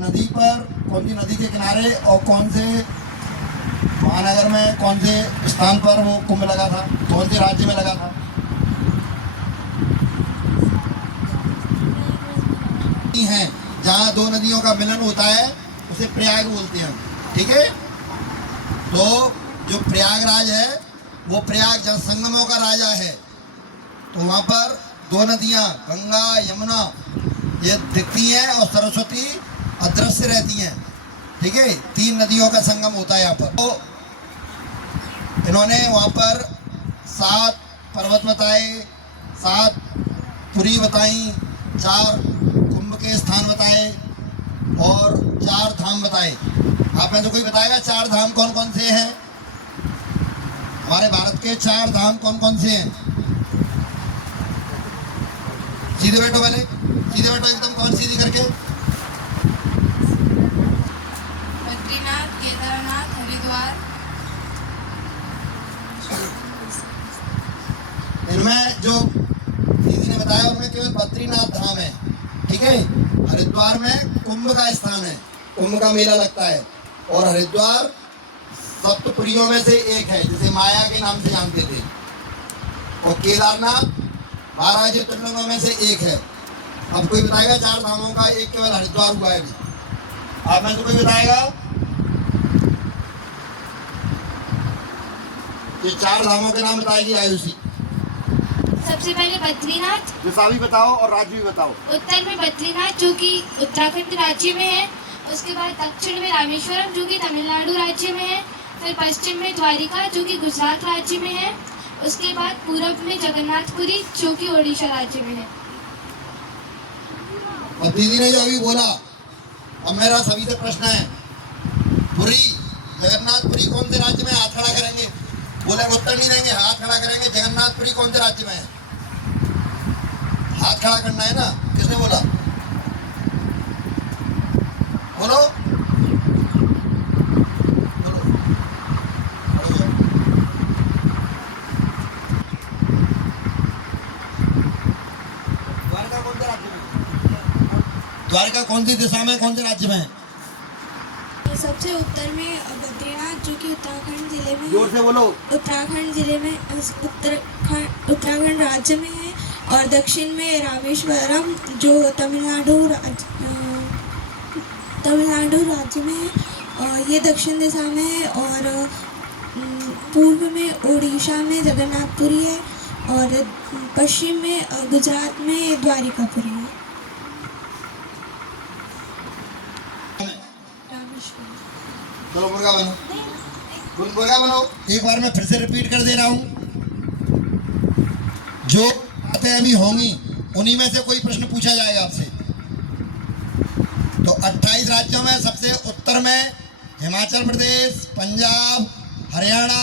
नदी पर, कौन सी नदी के किनारे और कौन से महानगर में, कौन से स्थान पर वो कुंभ लगा था, कौन से राज्य में लगा था? हैं जहाँ दो नदियों का मिलन होता है उसे प्रयाग बोलते हैं, ठीक है। तो जो प्रयागराज है वो प्रयाग जल संगमों का राजा है। तो वहाँ पर दो नदियाँ गंगा यमुना ये दिखती हैं और सरस्वती अदृश्य रहती हैं, ठीक है। तीन नदियों का संगम होता है यहाँ पर। तो इन्होंने वहाँ पर 7 पर्वत बताए, 7 पुरी बताई, 4 कुंभ के स्थान बताए और 4 धाम बताए। आप में तो कोई बताएगा 4 धाम कौन कौन से हैं? हमारे भारत के 4 धाम कौन कौन से हैं? सीधे बैठो, पहले सीधे बैठो, एकदम कौन सीधी करके। बद्रीनाथ, केदारनाथ, हरिद्वार। इनमें जो दीदी ने बताया उनमें केवल बद्रीनाथ धाम है, ठीक है। हरिद्वार में कुंभ का स्थान है, कुंभ का मेला लगता है। और हरिद्वार सप्तपुरियों में से एक है, जिसे माया के नाम से जानते थे। और केदारनाथ 12 ज्योतिर्लिंगों में से एक है। अब कोई बताएगा 4 धामों का एक केवल हरिद्वार हुआ है? आप में से कोई बताएगा? ये 4 धामों के नाम बताएगी आयुषी। सबसे पहले बद्रीनाथ। दिशा भी बताओ और राज्य भी बताओ। उत्तर में बद्रीनाथ जो कि उत्तराखंड राज्य में है। उसके बाद दक्षिण में रामेश्वरम जो कि तमिलनाडु राज्य में है। फिर पश्चिम में द्वारिका जो कि गुजरात राज्य में है। उसके बाद पूरब में जगन्नाथपुरी जो कि ओडिशा राज्य में है। और दीदी ने जो अभी बोला, अब मेरा सभी से प्रश्न है, पुरी जगन्नाथपुरी कौन से राज्य में? हाथ खड़ा करेंगे, बोले उत्तर नहीं देंगे, हाथ खड़ा करेंगे। जगन्नाथपुरी कौन से राज्य में है? हाथ खड़ा करना है ना। किसने बोला? बोलो बोलो। द्वारका कौन से राज्य में? द्वारका कौन सी दिशा में, कौन से राज्य में है? सबसे उत्तर में बद्रीनाथ जो कि उत्तराखंड जिले में, जोर से बोलो। उत्तराखंड जिले में, उत्तराखंड राज्य में है। और दक्षिण में रामेश्वरम जो तमिलनाडु राज्य में है, और ये दक्षिण दिशा में है। और पूर्व में ओडिशा में जगन्नाथपुरी है। और पश्चिम में गुजरात में द्वारिकापुरी है। चलो मुर्गा बनो, मुर्गा बनो। एक बार मैं फिर से रिपीट कर दे रहा हूँ, जो बातें अभी होंगी उन्हीं में से कोई प्रश्न पूछा जाएगा आपसे। तो 28 राज्यों में सबसे उत्तर में हिमाचल प्रदेश, पंजाब, हरियाणा,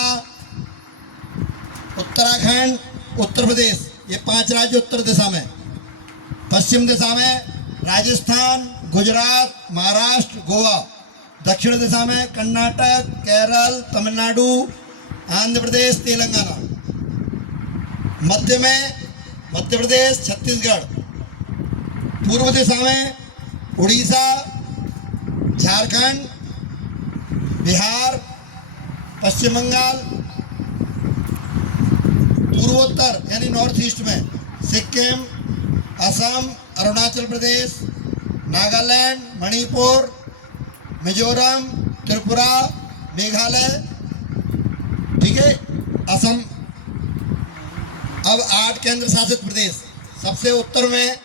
उत्तराखंड, उत्तर प्रदेश, ये 5 राज्य उत्तर दिशा में। पश्चिम दिशा में राजस्थान, गुजरात, महाराष्ट्र, गोवा। दक्षिण दिशा में कर्नाटक, केरल, तमिलनाडु, आंध्र प्रदेश, तेलंगाना। मध्य में मध्य प्रदेश, छत्तीसगढ़। पूर्व दिशा में उड़ीसा, झारखंड, बिहार, पश्चिम बंगाल। पूर्वोत्तर यानी नॉर्थ ईस्ट में सिक्किम, असम, अरुणाचल प्रदेश, नागालैंड, मणिपुर, मिजोरम, त्रिपुरा, मेघालय, ठीक है, असम। अब 8 केंद्र शासित प्रदेश। सबसे उत्तर में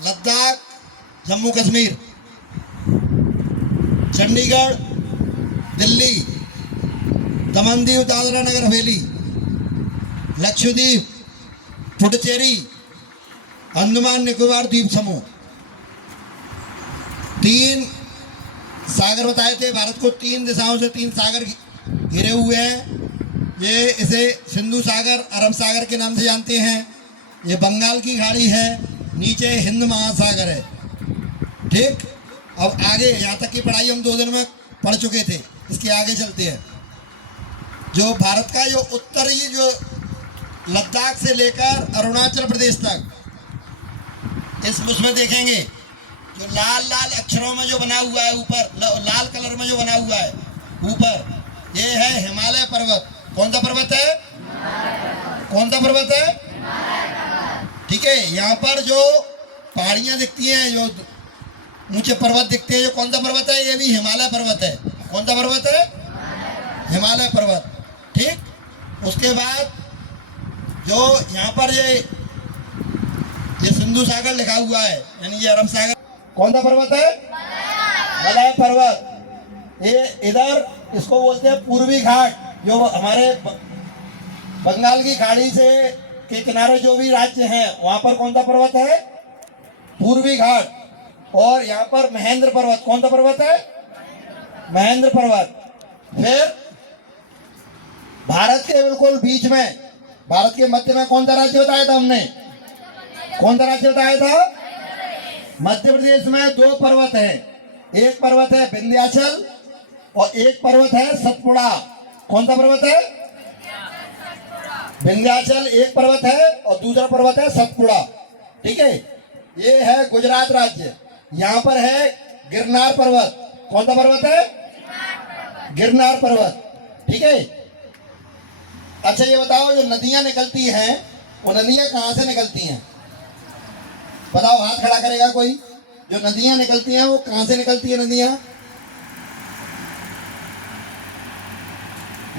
लद्दाख, जम्मू कश्मीर, चंडीगढ़, दिल्ली, दमन दीव दादरा नगर हवेली, लक्षद्वीप, पुडुचेरी, अंडमान निकोबार द्वीप समूह। 3 सागर बताए थे। भारत को 3 दिशाओं से 3 सागर घिरे हुए हैं। ये इसे सिंधु सागर, अरब सागर के नाम से जानते हैं। ये बंगाल की खाड़ी है, नीचे हिंद महासागर है, ठीक। अब आगे यहाँ तक की पढ़ाई हम 2 दिन में पढ़ चुके थे, इसके आगे चलते हैं। जो भारत का जो उत्तरी जो लद्दाख से लेकर अरुणाचल प्रदेश तक, इस उसमें देखेंगे जो लाल लाल अक्षरों में जो बना हुआ है ऊपर, लाल कलर में जो बना हुआ है ऊपर, ये है हिमालय पर्वत। कौन सा पर्वत है? कौन सा पर्वत है? ठीक है, यहाँ पर जो पहाड़ियां दिखती हैं, जो ऊंचे पर्वत दिखते हैं, जो कौन सा पर्वत है? ये भी हिमालय पर्वत है। कौन सा पर्वत है? हिमालय पर्वत। ठीक, उसके बाद जो यहाँ पर ये सिंधु सागर लिखा हुआ है, यानी ये अरब सागर, कौन सा पर्वत है? हिमालय पर्वत। ये इधर इसको बोलते हैं पूर्वी घाट, जो हमारे बंगाल की खाड़ी से के किनारे जो भी राज्य हैं वहां पर कौन सा पर्वत है? पूर्वी घाट। और यहाँ पर महेंद्र पर्वत, कौन सा पर्वत है? महेंद्र पर्वत। फिर भारत के बिल्कुल बीच में, भारत के मध्य में कौन सा राज्य बताया था हमने? कौन सा राज्य बताया था? मध्य प्रदेश में दो पर्वत है, एक पर्वत है विंध्याचल और एक पर्वत है सतपुड़ा। कौन सा पर्वत है? विंध्याचल एक पर्वत है और दूसरा पर्वत है सतपुड़ा। ठीक है, ये है गुजरात राज्य। यहाँ पर है गिरनार पर्वत। कौन सा पर्वत है? गिरनार पर्वत। ठीक है, अच्छा ये बताओ, जो नदियां निकलती हैं वो नदियां कहाँ से निकलती हैं? बताओ, हाथ खड़ा करेगा कोई? जो नदियां निकलती हैं वो कहाँ से निकलती है?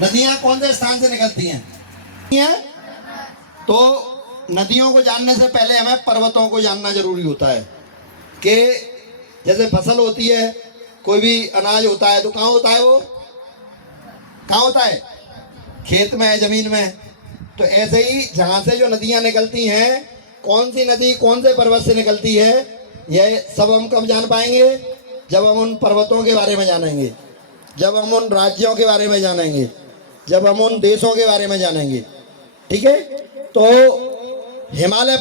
नदियां कौन से स्थान से निकलती हैं? तो नदियों को जानने से पहले हमें पर्वतों को जानना जरूरी होता है। कि जैसे फसल होती है, कोई भी अनाज होता है तो कहाँ होता है? वो कहाँ होता है? खेत में है, जमीन में। तो ऐसे ही जहाँ से जो नदियाँ निकलती हैं, कौन सी नदी कौन से पर्वत से निकलती है, यह सब हम कब जान पाएंगे? जब हम उन पर्वतों के बारे में जानेंगे, जब हम उन राज्यों के बारे में जानेंगे, जब हम उन देशों के बारे में जानेंगे। ठीक है, तो हिमालय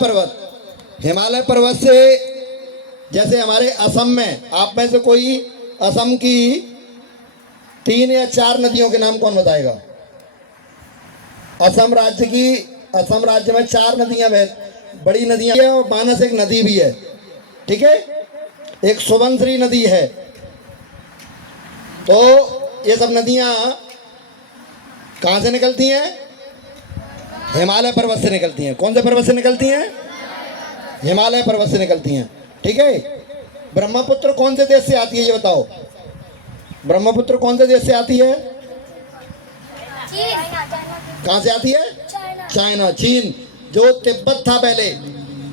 पर्वत से, जैसे हमारे असम में, आप में से कोई असम की 3 या 4 नदियों के नाम कौन बताएगा? असम राज्य में 4 नदियां, बड़ी नदियां हैं और मानस एक नदी भी है। ठीक है, एक सुबनश्री नदी है। तो ये सब नदियां कहाँ से निकलती हैं? हिमालय पर्वत से निकलती हैं। कौन से पर्वत से निकलती हैं? हिमालय पर्वत से निकलती हैं। ठीक है, ब्रह्मपुत्र कौन से देश से आती है? ये बताओ, ब्रह्मपुत्र कौन से देश से आती है? कहाँ से आती है? चाइना, चीन। जो तिब्बत था पहले,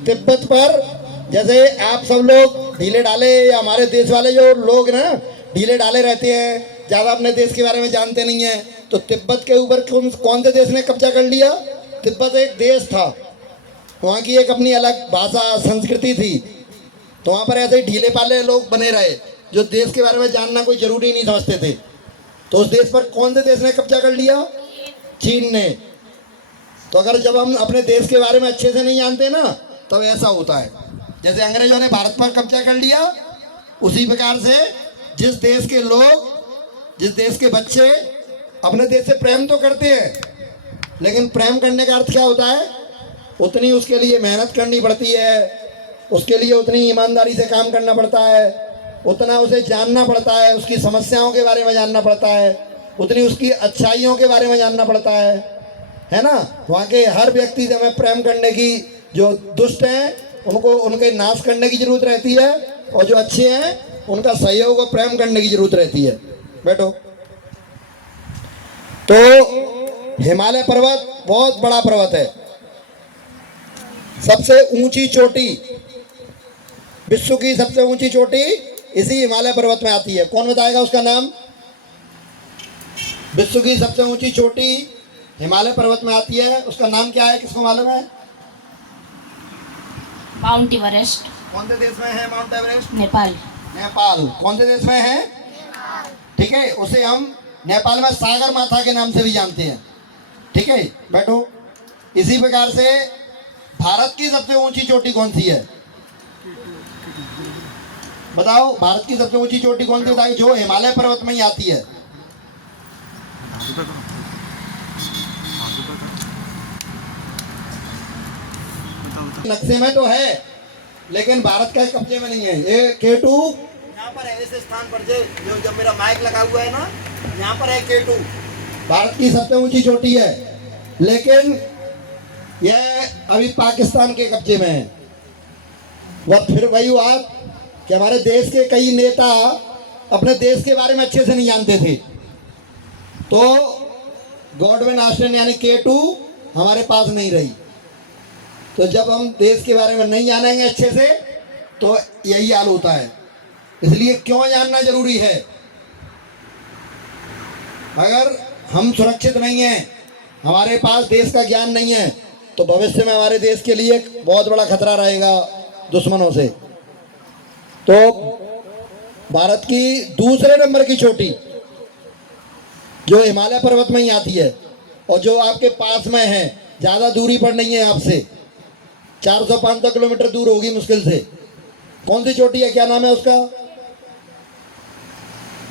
तिब्बत पर जैसे आप सब लोग ढीले डाले, या हमारे देश वाले जो लोग ना ढीले डाले रहते हैं, ज़्यादा अपने देश के बारे में जानते नहीं हैं, तो तिब्बत के ऊपर कौन से देश ने कब्जा कर लिया? तिब्बत एक देश था, वहाँ की एक अपनी अलग भाषा संस्कृति थी। तो वहाँ पर ऐसे ही ढीले पाले लोग बने रहे, जो देश के बारे में जानना कोई ज़रूरी नहीं समझते थे। तो उस देश पर कौन से देश ने कब्जा कर लिया? चीन ने। तो अगर जब हम अपने देश के बारे में अच्छे से नहीं जानते ना, तब ऐसा होता है। जैसे अंग्रेजों ने भारत पर कब्जा कर लिया, उसी प्रकार से जिस देश के लोग, जिस देश के बच्चे अपने देश से प्रेम तो करते हैं, लेकिन प्रेम करने का अर्थ क्या होता है? उतनी उसके लिए मेहनत करनी पड़ती है, उसके लिए उतनी ईमानदारी से काम करना पड़ता है, उतना उसे जानना पड़ता है, उसकी समस्याओं के बारे में जानना पड़ता है, उतनी उसकी अच्छाइयों के बारे में जानना पड़ता है ना? वहाँ के हर व्यक्ति से हमें प्रेम करने की, जो दुष्ट हैं उनको उनके नाश करने की ज़रूरत रहती है, और जो अच्छे हैं उनका सहयोग और प्रेम करने की ज़रूरत रहती है। बैठो। तो हिमालय पर्वत बहुत बड़ा पर्वत है, सबसे ऊंची चोटी, विश्व की सबसे ऊंची चोटी इसी हिमालय पर्वत में आती है। कौन बताएगा उसका नाम? विश्व की सबसे ऊंची चोटी हिमालय पर्वत में आती है, उसका नाम क्या है? किसको मालूम है? Mount Everest. कौन से देश में है माउंट एवरेस्ट? नेपाल। नेपाल। कौन से देश में है? ठीक है, उसे हम नेपाल में सागर माथा के नाम से भी जानते हैं। ठीक है, बैठो। इसी प्रकार से भारत की सबसे ऊंची चोटी कौन सी है? बताओ, भारत की सबसे ऊंची चोटी कौन सी बताइए, जो हिमालय पर्वत में ही आती है? नक्शे में तो है, लेकिन भारत का कब्जे में नहीं है। ये K2 यहाँ पर है, इस स्थान पर जो जब मेरा माइक लगा हुआ है ना, यहाँ पर है K2, भारत की सबसे ऊंची चोटी है, लेकिन यह अभी पाकिस्तान के कब्जे में है। वह फिर वही हुआ कि हमारे देश के कई नेता अपने देश के बारे में अच्छे से नहीं जानते थे, तो गॉडविन ऑस्टिन यानी K2 हमारे पास नहीं रही। तो जब हम देश के बारे में नहीं जानेंगे अच्छे से तो यही हाल होता है। इसलिए क्यों जानना जरूरी है? अगर हम सुरक्षित नहीं हैं, हमारे पास देश का ज्ञान नहीं है, तो भविष्य में हमारे देश के लिए एक बहुत बड़ा खतरा रहेगा दुश्मनों से। तो भारत की दूसरे नंबर की चोटी जो हिमालय पर्वत में ही आती है और जो आपके पास में है, ज़्यादा दूरी पर नहीं है, आपसे 400-500 किलोमीटर दूर होगी मुश्किल से। कौन सी चोटी है, क्या नाम है उसका,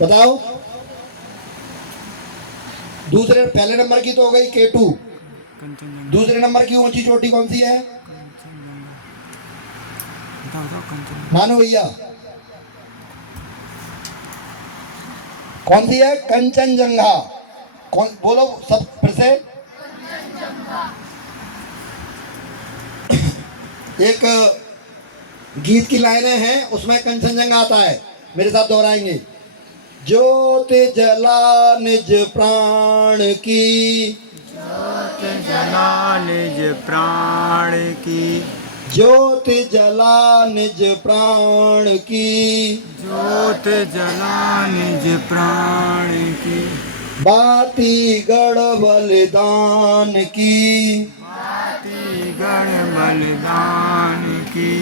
बताओ? दूसरे पहले नंबर की तो हो गई K2, दूसरे नंबर की ऊंची चोटी कौन सी है? मानो भैया, कौन सी है? कंचनजंगा। कौन, बोलो सब फिर से। एक गीत की लाइनें हैं, उसमें कंचनजंगा आता है, मेरे साथ दोहराएंगे। ज्योति जला निज प्राण की, ज्योति जला निज प्राण की, ज्योति जला निज प्राण की, ज्योति जला निज प्राण की, बाती गढ़ बलिदान की, बाती गढ़ बलिदान की।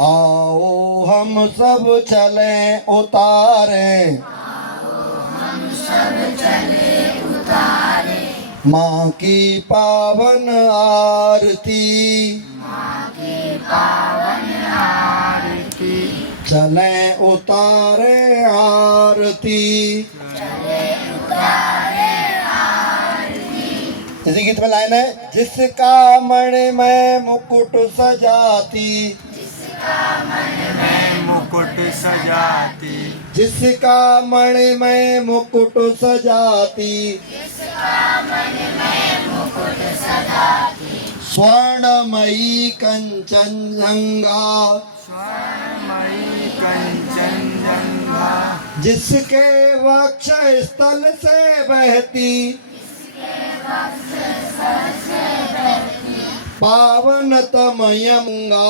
आओ हम सब चलें उतारे, माँ की पावन आरती, चलें उतारे आरती। इसी गीत में लाइन है, जिसका मन में मुकुट सजाती, मुकुट सजाती, जिसका मन में मुकुट सजाती, स्वर्णमयी कंचनजंगा, स्वर्णमयी कंचनजंगा, जिसके वक्ष स्थल से बहती, पावनतम यमुना,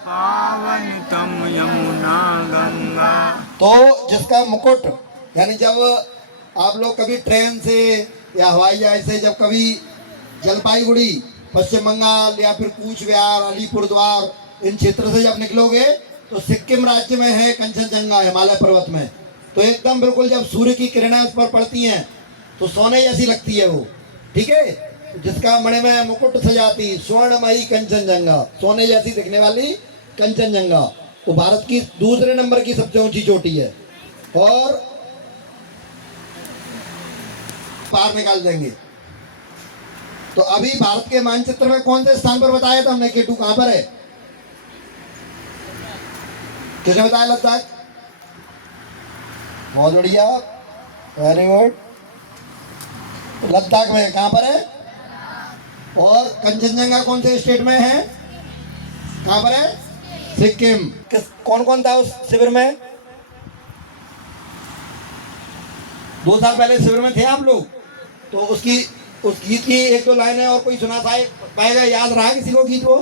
पावनतम यमुना गंगा। तो जिसका मुकुट, यानी जब आप लोग कभी ट्रेन से या हवाई जहाज से जब कभी जलपाईगुड़ी, पश्चिम बंगाल या फिर कूच बिहार, अलीपुरद्वार इन क्षेत्र से जब निकलोगे तो सिक्किम राज्य में है कंचनजंगा, हिमालय पर्वत में। तो एकदम बिल्कुल जब सूर्य की किरणें उस पर पड़ती हैं तो सोने जैसी लगती है वो, ठीक है। जिसका मणि में मुकुट सजाती, स्वर्णमयी कंचनजंगा, सोने जैसी दिखने वाली कंचनजंगा, तो भारत की दूसरे नंबर की सबसे ऊंची चोटी है। और पार निकाल देंगे। तो अभी भारत के मानचित्र में कौन से स्थान पर बताया था हमने K2 कहां पर है? किसने बताया? लद्दाख। बहुत बढ़िया, वेरी गुड। लद्दाख में कहां पर है? और कंचनजंगा कौन से स्टेट में है? कहां पर है? सिक्किम। कौन कौन था उस शिविर में? 2 साल पहले शिविर में थे आप लोग। तो उस गीत की 1-2 लाइनें और कोई सुना पाएगा? याद रहा किसी को गीत? वो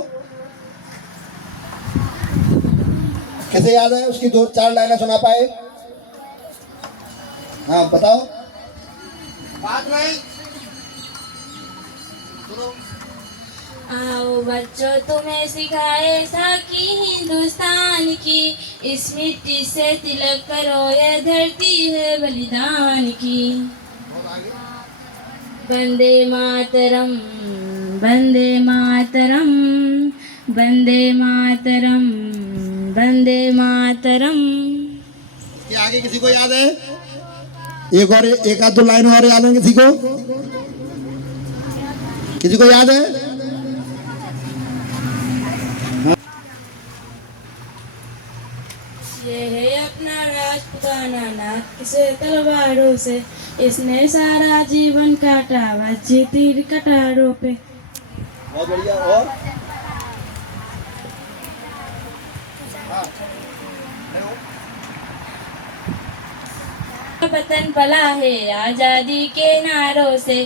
कैसे याद है? उसकी 2-4 लाइनें सुना पाए? हाँ बताओ। बात नहीं सुनो। आओ बच्चों तुम्हें सिखाए साकी हिंदुस्तान की, इस मिट्टी से तिलक करो यह धरती है बलिदान की। वंदे मातरम, वंदे मातरम, वंदे मातरम, वंदे मातरम। क्या आगे किसी को याद है? एक आध 2 लाइन और याद है किसी को? किसी को याद है? का नाना से तलवारों से, इसने सारा जीवन काटा वज्र तीर कटारों पे। बहुत बढ़िया। और वतन पला है आजादी के नारों से,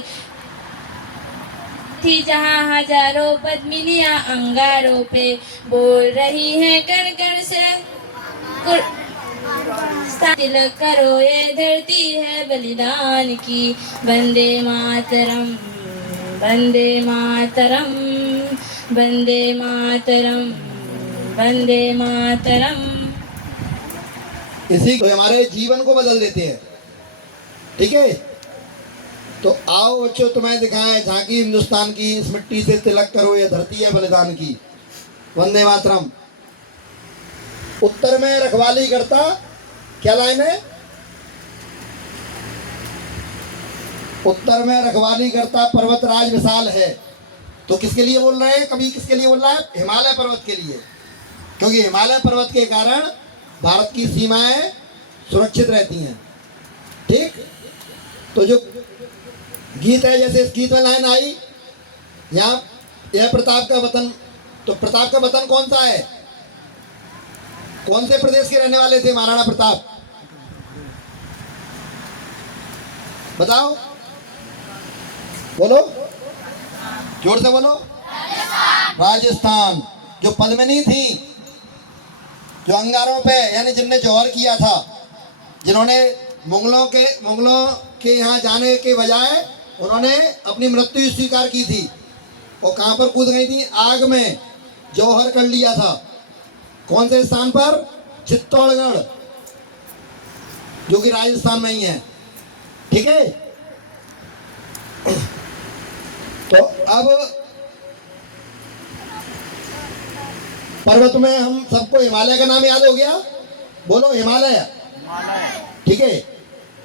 थी जहाँ हजारों पद्मिनियाँ अंगारों पे, बोल रही है कण कण से तिलक करो ये धरती है बलिदान की। वंदे मातरम वंदे मातरम वंदे मातरम वंदे मातरम। इसी को हमारे जीवन को बदल देते हैं। ठीक है, तो आओ बच्चों, तुम्हें दिखाएं झांकी हिंदुस्तान की, इस मिट्टी से तिलक करो ये धरती है बलिदान की। वंदे मातरम। उत्तर में रखवाली करता, क्या लाइन है? उत्तर में रखवाली करता पर्वतराज विशाल है। तो किसके लिए बोल रहे हैं? कभी किसके लिए बोल रहा है? हिमालय पर्वत के लिए, क्योंकि हिमालय पर्वत के कारण भारत की सीमाएं सुरक्षित रहती हैं। ठीक, तो जो गीत है, जैसे इस गीत में लाइन आई, यहाँ यह प्रताप का वतन, तो प्रताप का वतन कौन सा है? कौन से प्रदेश के रहने वाले थे महाराणा प्रताप? बताओ, बोलो, जोर से बोलो। राजस्थान। जो पद्मिनी थी, जो अंगारों पे, यानी जिनने जौहर किया था, जिन्होंने मुगलों के यहाँ जाने के बजाय उन्होंने अपनी मृत्यु स्वीकार की थी, और कहाँ पर कूद गई थी? आग में जौहर कर लिया था। कौन से स्थान पर? चित्तौड़गढ़, जो कि राजस्थान में ही है। ठीक है, तो अब पर्वत में हम सबको हिमालय का नाम याद हो गया। बोलो हिमालय। ठीक है,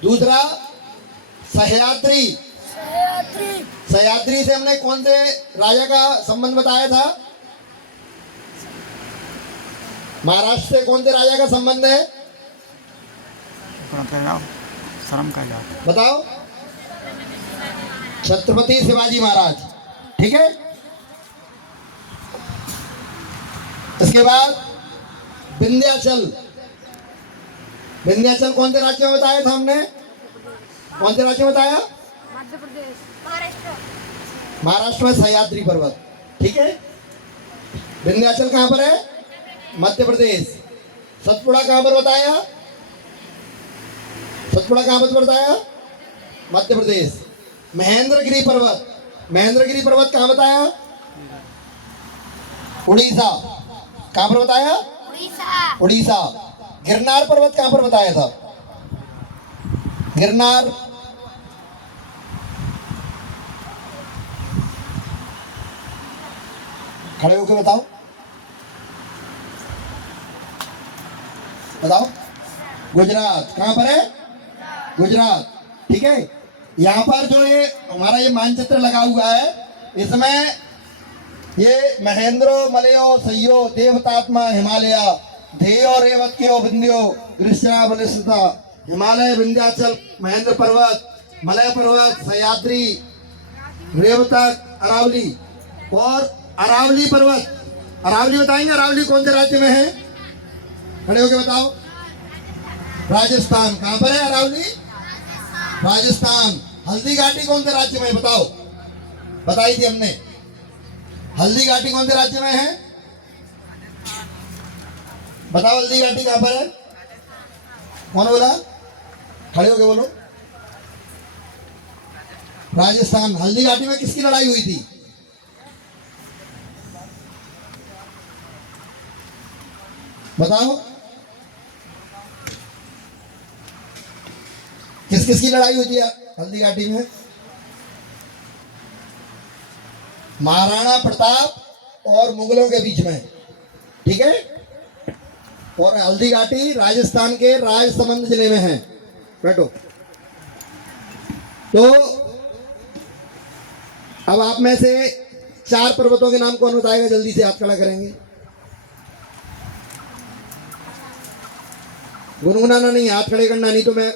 दूसरा सह्याद्री। सह्याद्री से हमने कौन से राजा का संबंध बताया था? महाराष्ट्र से कौन से राजा का संबंध है? शर्म का जाता। बताओ। छत्रपति शिवाजी महाराज। ठीक है, इसके बाद विंध्याचल। विंध्याचल कौन से राज्य में बताया था हमने? कौन से राज्य में बताया? मध्य प्रदेश, महाराष्ट्र में सह्याद्री पर्वत। ठीक है, विंध्याचल कहाँ पर है? मध्य प्रदेश। सतपुड़ा कहाँ पर बताया? सतपुड़ा कहाँ पर बताया? मध्य प्रदेश। महेंद्रगिरी पर्वत। महेंद्रगिरी पर्वत कहाँ बताया? उड़ीसा। कहाँ पर बताया? उड़ीसा। उड़ीसा। गिरनार पर्वत कहाँ पर बताया था? गिरनार। खड़े होकर बताओ, बताओ। गुजरात। कहाँ पर है? गुजरात। ठीक है, यहाँ पर जो ये हमारा ये मानचित्र लगा हुआ है, इसमें ये महेंद्रो मलयो सह्यो देवतात्मा हिमालय धेयो रेवत्यो विंध्यो ग्रीष्मा बलिष्ठता। हिमालय, विंध्याचल, महेंद्र पर्वत, मलय पर्वत, सह्याद्री, रेवतक, अरावली और अरावली पर्वत। अरावली बताएंगे? अरावली कौन से राज्य में है? खड़े होके बताओ। राजस्थान। कहाँ पर है अरावली? राजस्थान। हल्दी घाटी कौन से राज्य में है? बताओ, बताई थी हमने। हल्दी घाटी कौन से राज्य में है? बताओ, हल्दी घाटी कहाँ पर है? कौन बोला? खड़े होके बोलो। राजस्थान। हल्दी घाटी में किसकी लड़ाई हुई थी? बताओ, किस किस की लड़ाई हुई थी हल्दी घाटी में? महाराणा प्रताप और मुगलों के बीच में। ठीक है, और हल्दी घाटी राजस्थान के राजसमंद जिले में है। बैठो। तो अब आप में से 4 पर्वतों के नाम कौन बताएगा? जल्दी से हाथ खड़ा करेंगे। गुनगुनाना नहीं, हाथ खड़े करना, नहीं तो मैं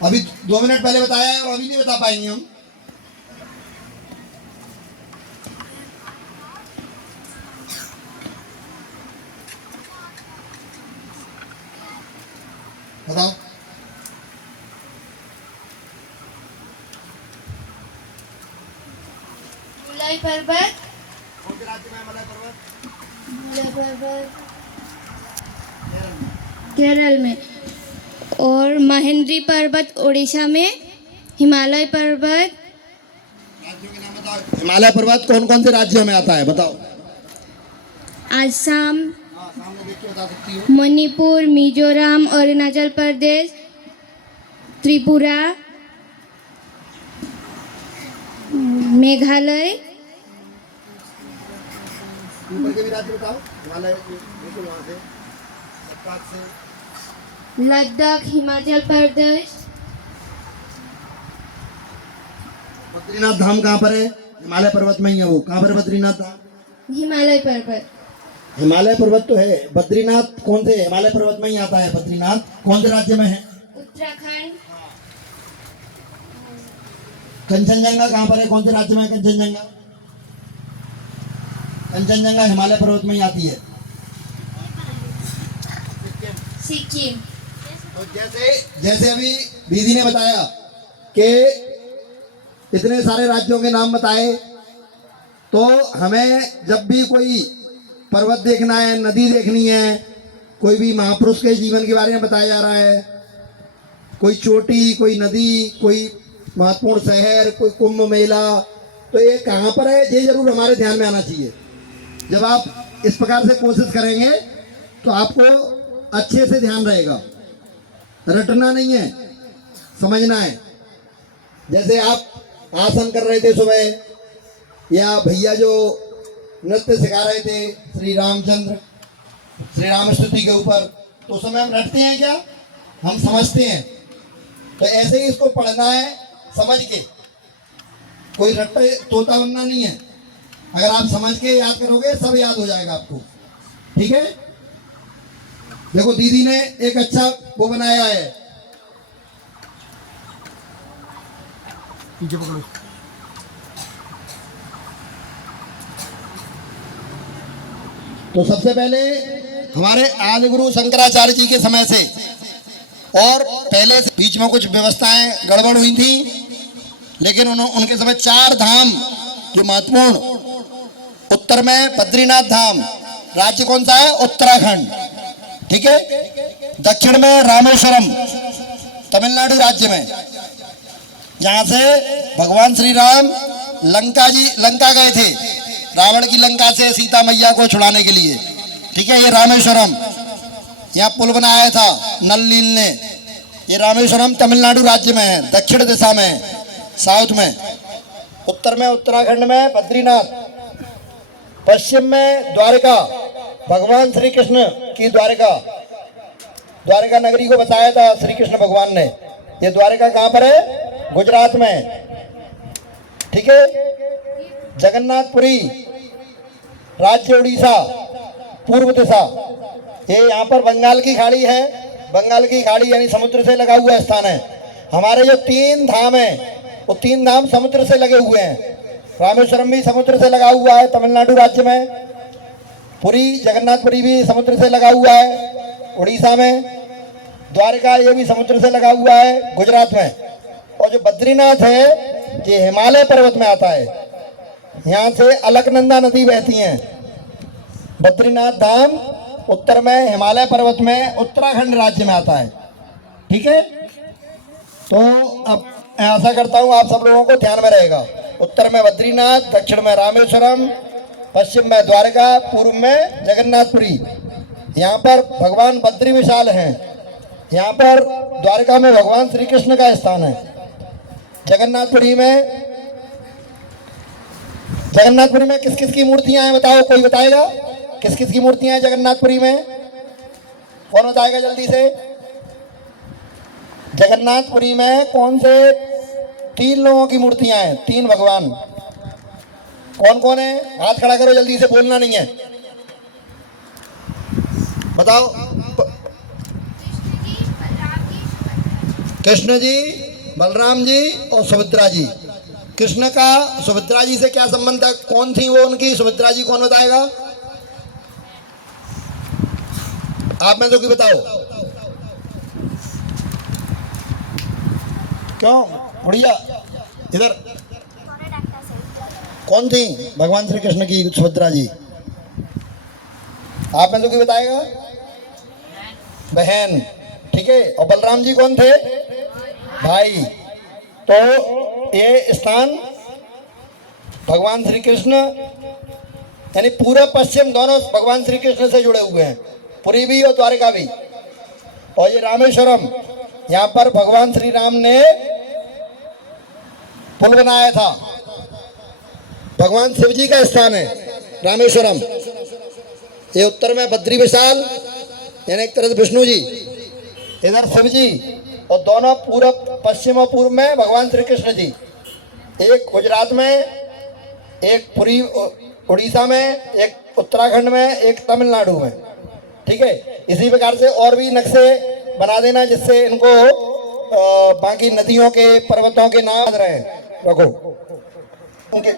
अभी 2 मिनट पहले बताया है और अभी नहीं बता पाएंगे हम। बताओ। हिमालय पर्वत, कौन से राज्य में हिमालय पर्वत? हिमालय पर्वत केरल में, और महेंद्री पर्वत उड़ीसा में, हिमालय पर्वत राज्यों के नाम बताओ। हिमालय पर्वत कौन कौन से राज्यों में आता है बताओ। आसाम, हाँ, सामने देख के बता सकती हो। मणिपुर, मिजोरम, अरुणाचल प्रदेश, त्रिपुरा, मेघालय, ऊपर के भी राज्य बताओ। हिमालय बिल्कुल वहाँ से लद्दाख से। लद्दाख, हिमाचल प्रदेश, बद्रीनाथ धाम कहाँ पर है? हिमालय पर्वत में ही है वो। कहाँ पर है बद्रीनाथ धाम? हिमालय पर्वत, हिमालय पर्वत तो है। बद्रीनाथ कौन से? हिमालय पर्वत में ही आता है बद्रीनाथ। कौन से राज्य में है? उत्तराखंड, कंचनजंगा कहाँ पर है? कौन से राज्य में है कंचनजंगा? कंचनजंगा हिमालय पर्वत में ही आती है। सिक्किम। तो जैसे अभी दीदी ने बताया कि इतने सारे राज्यों के नाम बताए, तो हमें जब भी कोई पर्वत देखना है, नदी देखनी है, कोई भी महापुरुष के जीवन के बारे में बताया जा रहा है, कोई चोटी, कोई नदी, कोई महत्वपूर्ण शहर, कोई कुंभ मेला, तो ये कहाँ पर है ये जरूर हमारे ध्यान में आना चाहिए। जब आप इस प्रकार से कोशिश करेंगे तो आपको अच्छे से ध्यान रहेगा। रटना नहीं है, समझना है। जैसे आप आसन कर रहे थे सुबह, या भैया जो नृत्य सिखा रहे थे श्री रामचंद्र, श्री राम स्तुति के ऊपर, तो उस समय हम रटते हैं क्या? हम समझते हैं। तो ऐसे ही इसको पढ़ना है समझ के, कोई रट्टे तोता बनना नहीं है। अगर आप समझ के याद करोगे सब याद हो जाएगा आपको, ठीक है। देखो दीदी ने एक अच्छा वो बनाया है, पीछे पकड़ो। तो सबसे पहले हमारे आदि गुरु शंकराचार्य जी के समय से और पहले से बीच में कुछ व्यवस्थाएं गड़बड़ हुई थी, लेकिन उनके समय 4 धाम जो महत्वपूर्ण, उत्तर में बद्रीनाथ धाम, राज्य कौन सा है? उत्तराखंड, ठीक है। दक्षिण में रामेश्वरम, तमिलनाडु राज्य में, जहां से भगवान श्री राम लंका गए थे, रावण की लंका से सीता मैया को छुड़ाने के लिए, ठीक है। ये रामेश्वरम, यहाँ पुल बनाया था नल नील ने। ये रामेश्वरम तमिलनाडु राज्य में है, दक्षिण दिशा में, साउथ में। उत्तर में उत्तराखंड में बद्रीनाथ, पश्चिम में द्वारका, भगवान श्री कृष्ण की द्वारका, द्वारका नगरी को बताया था श्री कृष्ण भगवान ने। ये द्वारका कहाँ पर है? गुजरात में, ठीक है। जगन्नाथपुरी, राज्य उड़ीसा, पूर्व दिशा। ये यहाँ पर बंगाल की खाड़ी है, बंगाल की खाड़ी यानी समुद्र से लगा हुआ स्थान है। हमारे जो 3 धाम हैं वो 3 धाम समुद्र से लगे हुए हैं। रामेश्वरम भी समुद्र से लगा हुआ है तमिलनाडु राज्य में, पुरी जगन्नाथपुरी भी समुद्र से लगा हुआ है उड़ीसा में, द्वारका ये भी समुद्र से लगा हुआ है गुजरात में, और जो बद्रीनाथ है ये हिमालय पर्वत में आता है। यहाँ से अलकनंदा नदी बहती है। बद्रीनाथ धाम उत्तर में हिमालय पर्वत में उत्तराखंड राज्य में आता है, ठीक है। तो अब मैं आशा करता हूँ आप सब लोगों को ध्यान में रहेगा। उत्तर में बद्रीनाथ, दक्षिण में रामेश्वरम, पश्चिम में द्वारका, पूर्व में जगन्नाथपुरी। यहाँ पर भगवान बद्री विशाल हैं। यहाँ पर द्वारका में भगवान श्री कृष्ण का स्थान है। जगन्नाथपुरी में किस किस की मूर्तियां हैं बताओ, कोई बताएगा? किस किस की मूर्तियां हैं जगन्नाथपुरी में? कौन बताएगा जल्दी से? जगन्नाथपुरी में कौन से 3 लोगों की मूर्तियां हैं? 3 भगवान कौन कौन है? हाथ खड़ा करो जल्दी से, बोलना नहीं है, बताओ। कृष्ण जी, बलराम जी और सुभद्रा जी। कृष्ण का सुभद्रा जी से क्या संबंध था? कौन थी वो उनकी सुभद्रा जी? कौन बताएगा? आप में तो कोई बताओ। क्यों बढ़िया? इधर कौन थी भगवान श्री कृष्ण की सुभद्रा जी? आप में तो कोई बताएगा? बहन, ठीक है। और बलराम जी कौन थे? भाई। तो ये स्थान भगवान श्री कृष्ण यानी पूरा पश्चिम दोनों भगवान श्री कृष्ण से जुड़े हुए हैं, पुरी भी और द्वारिका भी। और ये रामेश्वरम, यहाँ पर भगवान श्री राम ने पुल बनाया था। भगवान शिव जी का स्थान है रामेश्वरम। ये उत्तर में बद्री विशाल यानी एक तरह से विष्णु जी, इधर शिव जी, और दोनों पूरब, पश्चिम और पूर्व में भगवान श्री कृष्ण जी। एक गुजरात में, एक पुरी उड़ीसा में, एक उत्तराखंड में, एक तमिलनाडु में, ठीक है। इसी प्रकार से और भी नक्शे बना देना जिससे इनको बाकी नदियों के, पर्वतों के नाम रहे रखो उनके।